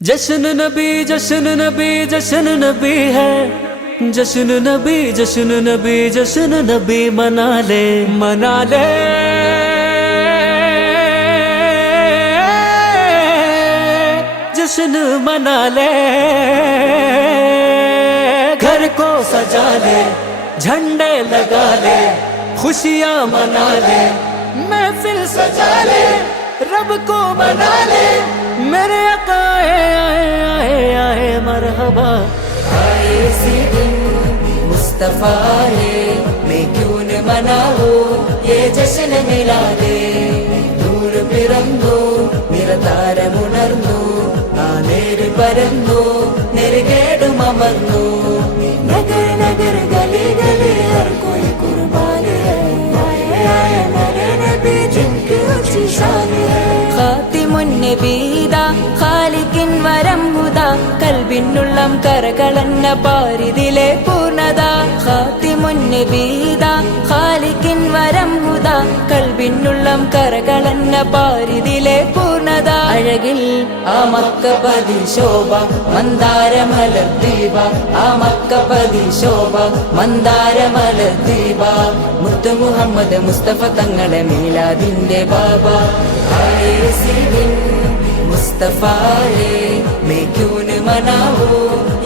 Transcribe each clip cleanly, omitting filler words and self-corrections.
जश्न नबी जश्न नबी जश्न नबी है, जश्न नबी जश्न नबी जश्न नबी मना ले मना ले। जश्न मना ले, घर को सजा ले, झंडे लगा ले, खुशियाँ मना ले, महफिल सजा ले, रब को मना ले। मेरे आका आए आए आए मरहबा। आए इसी दिन मुस्तफा है, मैं क्यों न मनाऊं ये जश्न मिला दे। നൂർ പിറന്നു നിറതാരമുണർന്നു, ആ നേര് പരന്നു നെറുകേടും അമർന്നു। നഗർ നഗർ ഗലി ഗലി ഹർ കോയി കുർബാൻ ഹൈ, ആए आए मेरे नबी जिनकी ऊंची शान है। ഖാതിമുൻ നബീദാ ഖാലിഖിൻ വരം ഹുദാ, കൽബിനുള്ളം കരകളന്ന പാരിതിലെ പൂർണ്ണത। ഖാതിമുൻ നബീദാ ഖാലിഖിൻ വരം ഹുദാ, കൽബിനുള്ളം കരകളന്ന പാരിതിലെ പൂർണ്ണത। അഴകിൽ ആ മക്കപതി ശോഭ മന്ദാരമലർ ദീപ, ആ മക്കപതി ശോഭ മന്ദാരമലർ ദീപ। മുത്തു മുഹമ്മദ് മുസ്തഫ തങ്ങളെ മീലാദിന്റെ ബാബ। आए इसी दिन मुस्तफा है, मैं क्यों न मनाऊं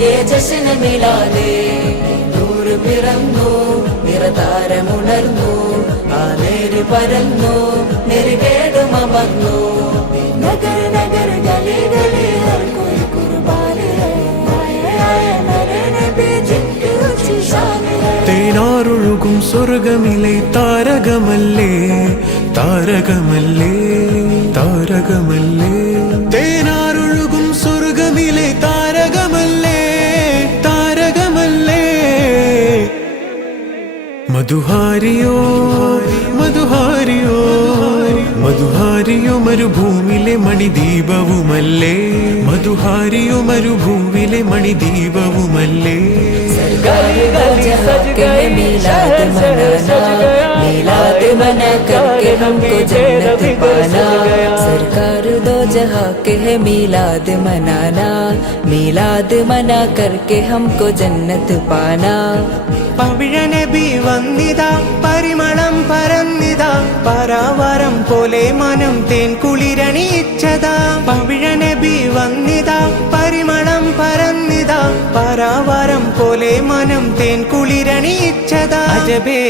ये जश्न मिला दे। നൂർ പിറന്നു നിറതാരമുണർന്നു, ആ നേര് പരന്നു നെറുകേടും അമർന്നു। നഗർ നഗർ ഗലി ഗലി ഹർ കോയി കുർബാൻ ഹൈ, ആए आए मेरे नबी जिनकी ऊंची शान है। തേനാറൊഴുകും സ്വർഗമിലെ താരകമല്ലേ താരകമല്ലേ താരകമല്ലേ, തേനാറൊഴുകും സ്വർഗമിലെ താരകമല്ലേ താരകമല്ലേ। മധുഹാരിയോ മധുഹാരിയോ മധുഹാരിയോ മരുഭൂമിലെ മണിദീപവുമല്ലേ, മധുഹാരിയോ മരുഭൂമിലെ മണിദീപവുമല്ലേ। सरकार दो जहां के मिलाद मनाना, मिलाद मना करके हमको जन्नत पाना। सरकार दो जहां के मिलाद मनाना, मिलाद मना करके हमको जन्नत पाना। പവിഴ നബി വന്നിതാ പരിമളം പരന്നിതാ, പരാവരം പോലെ മനം തേൻ കുളിരണിയിച്ചതാ। പവിഴ നബി വന്നിതാ പരിമളം പരന്നിതാ, പരാവരം പോലെ മനം തേൻ കുളിരണിയിച്ചതാ। അജബേ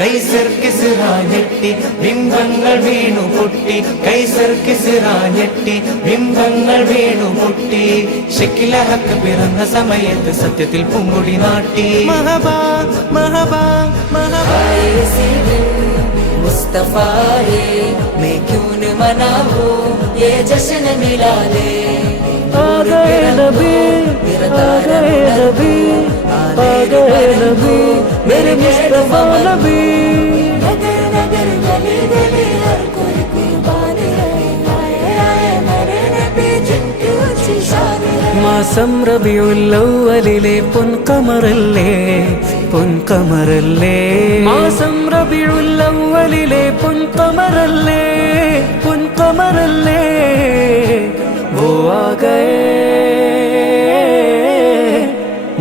കൈസർ കിസ്റാ ഞെട്ടി, ബിംബങ്ങൾ വീണു പൊട്ടി, കൈസർ കിസ്റാ ഞെട്ടി, ബിംബങ്ങൾ വീണു പൊട്ടി। ഷക്കില ഹക്ക് പിറന്ന സമയത്ത് സത്യത്തിൽ പൂങ്കൊടി നാട്ടി। മഹബാ മഹബാ മഹബാ। आए इसी दिन मुस्तफा है, मैं क्यों न मनाऊं ये जश्न मिला दे। आ गए नबी आ गए नबी आ गए नबी मेरे मुस्तफा नबी। नगर नगर गली गली हर कोई कुर्बान है, आए आए मेरे नबी जिनकी ऊंची शान है। മാസം റബിയുൽ അവ്വലിലെ പൊൻകമറല്ലേ പൊൻകമറല്ലേ, മാസം റബിയുൽ അവ്വലിലെ പൊൻകമറല്ലേ പൊൻകമറല്ലേ। वो आ गए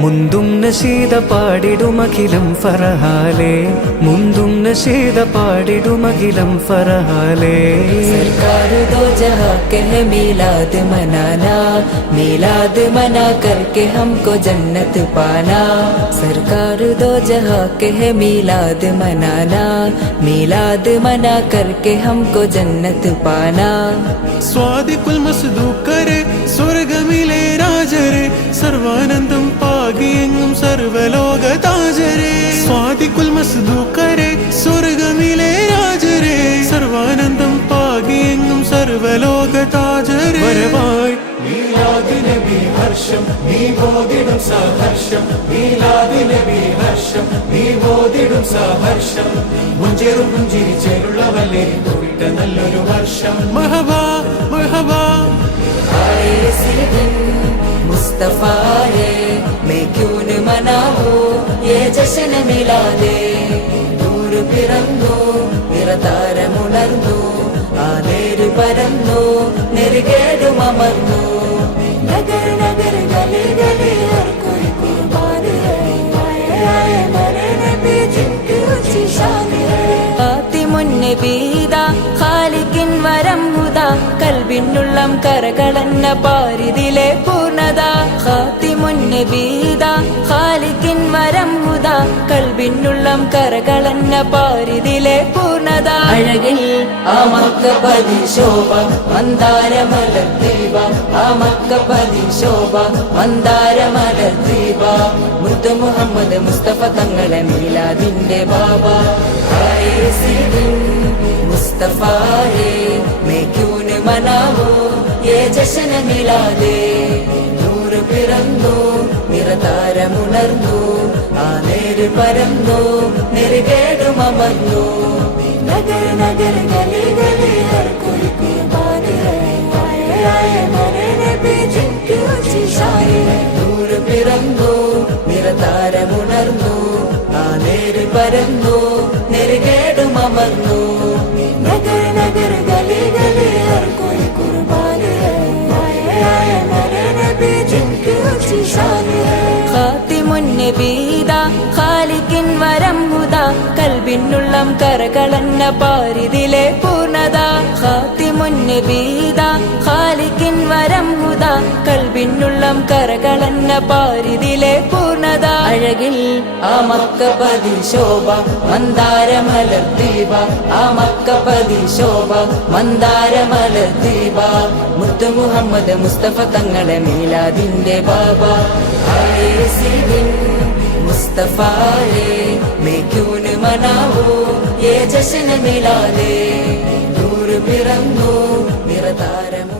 മുന്തും നശീദ പാടിടുമഖിലം ഫറഹാലേ, മുന്തും നശീദ പാടിടുമഖിലം ഫറഹാലേ। सरकार दो जहां के है मिलाद मनाना, मिलाद मना करके हमको जन्नत पाना। सरकार दो जहां के है मिलाद मनाना, मिलाद मना करके हमको जन्नत पाना। സ്വാദിഖുൽ മസ്ദൂക്കരെ സ്വർഗമിലെ രാജരെ, സർവാനന്ദം പാകിയെങ്ങും സർവലോക താജരെ। സ്വാദിഖുൽ മസ്ദൂക്കരെ സ്വർഗമിലെ രാജരെ, സർവാനന്ദം പാകിയെങ്ങും സർവലോക താജരെ। വരവായി മീലാദ് നബി ഹർഷം നീ ബോധിടും സഹർഷം, മീലാദ് നബി ഹർഷം നീ ബോധിടും സഹർഷം। മുഞ്ചേറും പുഞ്ചിരി ചേരുള്ളവല്ലേ തൊഴിട്ട നല്ലൊരു വർഷം। മഹബാ മഹബാ। आए इसी दिन मुस्तफा है, मैं क्यों न मनाऊं ये जश्न मिला दे। നൂർ പിറന്നു നിറതാരമുണർന്നു, ആ നേര് പരന്നു നെറുകേടും അമർന്നു। നഗർ കൽബിനുള്ളം കരകളന്ന പാരിതിലെ പൂർണ്ണത ഖാത്തിമുൻ നബീദ ഖാലിഖിൻ വരം ഹുദ കൽബിനുള്ളം കരകളന്ന പാരിതിലെ പൂർണ്ണത അഴകിൽ ആ മക്കപതി ശോഭ മന്ദാരമലർ ദീപ ആ മക്കപതി ശോഭ മന്ദാരമലർ ദീപ മുത്ത് മുഹമ്മദ് മുസ്തഫ തങ്ങളെ മീലാദിന്റെ ബാബ ആയേ സീദിൻ मुस्तफा है मैं क्यों न मनाऊं ये जश्न मिलादे നൂറ് പിറന്നു നിറതാരമുണർന്നു ആ നേര് പരന്നു നെറുകേടുമർന്നു നഗർ നഗർ ഗലി ഗലി ഹർ कोई कुर्बान है आए आए मेरे नबी जिनकी ऊंची शान है നൂറ് പിറന്നു നിറതാരമുണർന്നു ആ നേര് പരന്നു നെറുകേടുമർന്നു नगर नगर गली गली हर कोई कुर्बान है आए आए मेरे नबी जिनकी ऊंची शान है ഖാത്തിമുൻ നബീദ ഖാലിഖിൻ വരം ഹുദ കൽബിനുള്ളം കരകളന്ന പാരിതിലെ പൂർണ്ണത ഖാത്തിമുൻ നബീദ ഖാലിഖിൻ വരം ഹുദ കൽബിനുള്ളം കരകളന്ന പാരിതിലെ പൂർണ്ണത അഴകിൽ ആ മക്കപതി ശോഭ മന്ദാരമലർ ദീപ ആ മക്കപതി ശോഭ മന്ദാരമലർ ദീപ മുത്ത് മുഹമ്മദ് മുസ്തഫ തങ്ങളെ മീലാദിന്റെ ബാബ ആയേ സീദിൻ മുസ്തഫാ है मैं क्यों न मनाऊं ये जश्न मिला दे दूर पिरंदो निरतारम